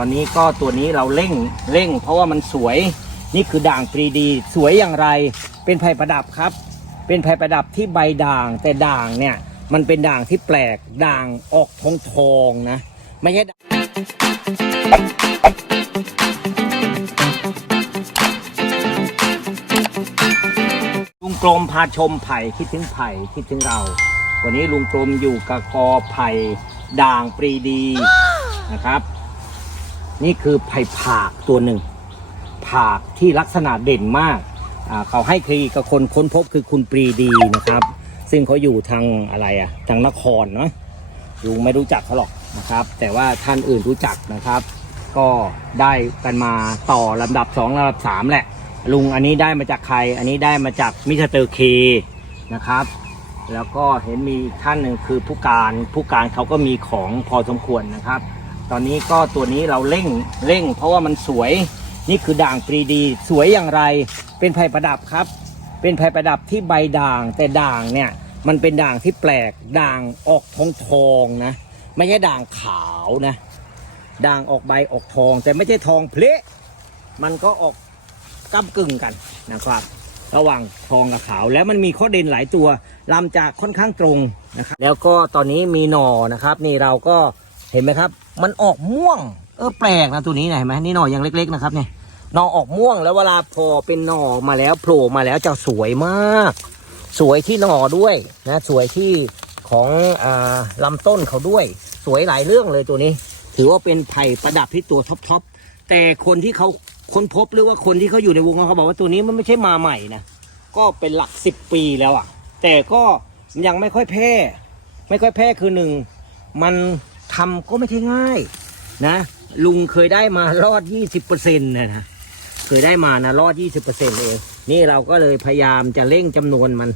ตอนนี้ก็ตัวนี้เราเร่งเร่ง เพราะว่ามันสวยนี่คือด่างปรีดีสวยอย่างไร เป็นไผ่ประดับครับ เป็นไผ่ประดับที่ใบด่าง แต่ด่างเนี่ยมันเป็นด่างที่แปลกด่างออกทองทองนะไม่ใช่ลุงกลมพาชมไผ่คิดถึงไผ่คิดถึงเรา วันนี้ลุงกลมอยู่กับกอไผ่ด่างปรีดีนะครับ นี่คือไผ่ผากตัวหนึ่งผากที่ลักษณะเด่นมากเขาให้ครีกับคนค้นพบคือคุณปรีดีนะครับ ซึ่งเขาอยู่ทางอะไรอะทางนครเนาะลุงไม่รู้จักเขาหรอกนะครับ แต่ว่าท่านอื่นรู้จักนะครับ ก็ได้กันมาต่อลำดับสองลำดับสามแหละ ลุงอันนี้ได้มาจากใคร อันนี้ได้มาจากมิสเตอร์เคนะครับ แล้วก็เห็นมีท่านหนึ่งคือผู้การผู้การเขาก็มีของพอสมควรนะครับ ตอนนี้ก็ตัวนี้เราเร่งเร่ง เพราะว่ามันสวยนี่คือด่างปรีดี สวยอย่างไร เป็นไผ่ประดับครับ เป็นไผ่ประดับที่ใบด่าง แต่ด่างเนี่ยมันเป็นด่างที่แปลกด่างออกทองทองนะไม่ใช่ด่างขาวนะด่างออกใบออกทอง แต่ไม่ใช่ทองเพละมันก็ออกก้ากึ่งกันนะครับ ระหว่างทองกับขาวแล้วมันมีข้อเด่นหลายตัวลำจากค่อนข้างตรงนะครับแล้วก็ตอนนี้มีหน่อนะครับ นี่เราก็ เห็นไหมครับ มันออกม่วง เออแปลกนะตัวนี้นะเห็นไหมนี่หน่อยังเล็ก ๆ นะครับเนี่ยหน่อออกม่วงแล้วเวลาพอเป็นหน่อมาแล้วโผล่มาแล้วจะสวยมาก สวยที่หน่อด้วยนะสวยที่ของอลำต้นเขาด้วย สวยหลายเรื่องเลยตัวนี้ ถือว่าเป็นไผ่ประดับที่ตัวท็อปๆแต่คนที่เขาค้นพบหรือว่าคนที่เขาอยู่ในวงเขาบอกว่าตัวนี้มันไม่ใช่มาใหม่นะก็เป็นหลักสิบปีแล้วอะ แต่ก็ยังไม่ค่อยแพร่ ไม่ค่อยแพร่คือหนึ่งมัน ทำก็ไม่ใช่ง่ายนะ ลุงเคยได้มารอด 20%นะนะเคยได้มานะรอด 20%เองนี่เราก็เลยพยายามจะเร่งจำนวนมัน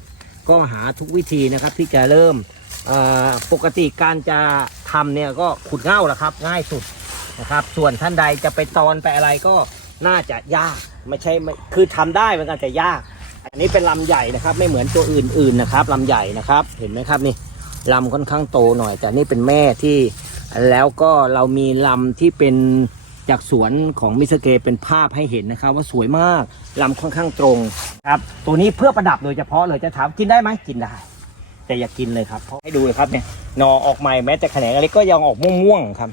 ก็หาทุกวิธีนะครับที่จะเริ่มปกติการจะทำเนี่ยก็ขุดเง่าแหละครับ ง่ายสุดนะครับ ส่วนท่านใดจะไปตอนไปอะไรก็น่าจะยากไม่ใช่คือทำได้เหมือนกันแต่ยาก อันนี้เป็นลำใหญ่นะครับ ไม่เหมือนตัวอื่นๆนะครับลำใหญ่นะครับ เห็นไหมครับนี่ลำค่อนข้างโตหน่อย แต่นี่เป็นแม่ที่ แล้วก็เรามีลำที่เป็นจากสวนของมิสเกเป็นภาพให้เห็นนะครับ ว่าสวยมากลำค่อนข้างตรงครับ ตัวนี้เพื่อประดับโดยเฉพาะเลยจะถามกินได้ไหมกินได้ แต่อย่ากินเลยครับเพราะให้ดูเลยครับเนี่ยนอออกใหม่แม้แต่แขนงอะไรก็ยังออกม่วงๆครับ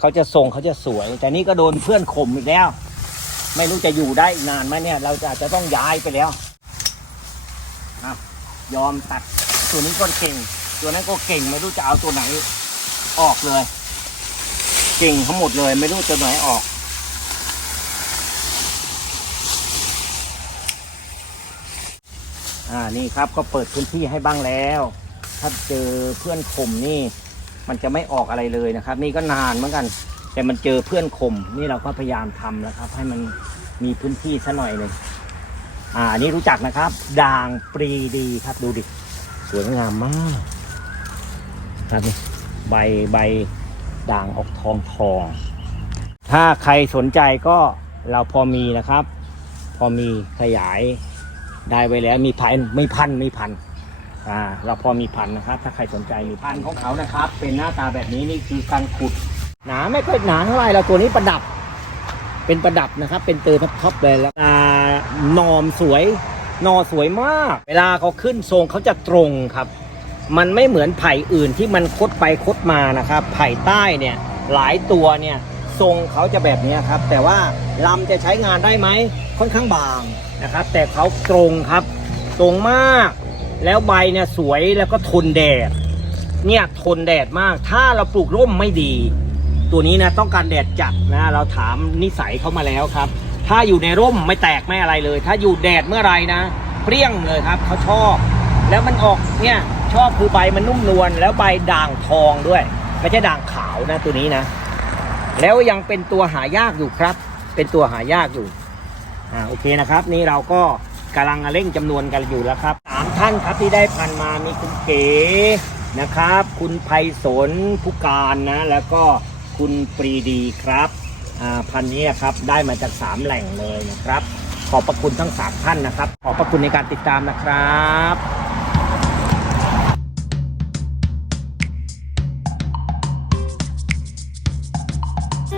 เขาจะทรงเขาจะสวย แต่นี่ก็โดนเพื่อนข่มอีกแล้ว ไม่รู้จะอยู่ได้นานไหมเนี่ย เราจะอาจจะต้องย้ายไปแล้วครับยอมตัดตัวนี้ก็เก่ง ตัวนั้นก็เก่งไม่รู้จะเอาตัวไหน ออกเลยเก่งทั้งหมดเลย ไม่รู้จะไหนออก อ่านี่ครับก็เปิดพื้นที่ให้บ้างแล้ว ถ้าเจอเพื่อนข่มนี่ มันจะไม่ออกอะไรเลยนะครับ นี่ก็นานเหมือนกัน แต่มันเจอเพื่อนข่มนี่เราก็พยายามทำแล้วครับ ให้มันมีพื้นที่ซะหน่อยหนึ่งอ่านนี้รู้จักนะครับ ด่างปรีดีครับดูดิสวยงามมากครับนี่ ใบใบด่างออกทองทอง ถ้าใครสนใจก็เราพอมีนะครับ พอมีขยายได้ไว้แล้วมีพันไมีพันไมีพันอ่าเราพอมีพันนะครับ ถ้าใครสนใจมีพันของเขานะครับ เป็นหน้าตาแบบนี้นี่คือการขุด หนาไม่ค่อยหนาเท่าไหร่เราตัวนี้ประดับ เป็นประดับนะครับ เป็นเตอร์ท็อปเลยแล้วอ่านอมสวยนอสวยมาก เวลาเขาขึ้นทรงเขาจะตรงครับ มันไม่เหมือนไผ่อื่นที่มันคดไปคดมานะครับ ไผ่ใต้เนี่ยหลายตัวเนี่ยทรงเขาจะแบบนี้ครับ แต่ว่าลำจะใช้งานได้ไหมค่อนข้างบางนะครับ แต่เขาตรงครับ ตรงมาก แล้วใบเนี่ยสวยแล้วก็ทนแดด เนี่ยทนแดดมาก ถ้าเราปลูกร่มไม่ดี ตัวนี้นะต้องการแดดจัดนะเราถามนิสัยเขามาแล้วครับ ถ้าอยู่ในร่มไม่แตกไม่อะไรเลย ถ้าอยู่แดดเมื่อไหรนะ เปรี้ยงเลยครับเขาชอบ แล้วมันออกเนี่ย ชอบคือใบมันนุ่มนวลแล้วใบด่างทองด้วย ไม่ใช่ด่างขาวนะตัวนี้นะ แล้วยังเป็นตัวหายากอยู่ครับ เป็นตัวหายากอยู่อ่าโอเคนะครับ นี่เราก็กำลังเร่งจำนวนกันอยู่แล้วครับสามท่านครับที่ได้พันมามีคุณเก๋นะครับ คุณไพศลผู้การนะ แล้วก็คุณปรีดีครับอ่าพันนี้ครับได้มาจากสามแหล่งเลยนะครับ ขอบพระคุณทั้งสามท่านนะครับ ขอบพระคุณในการติดตามนะครับ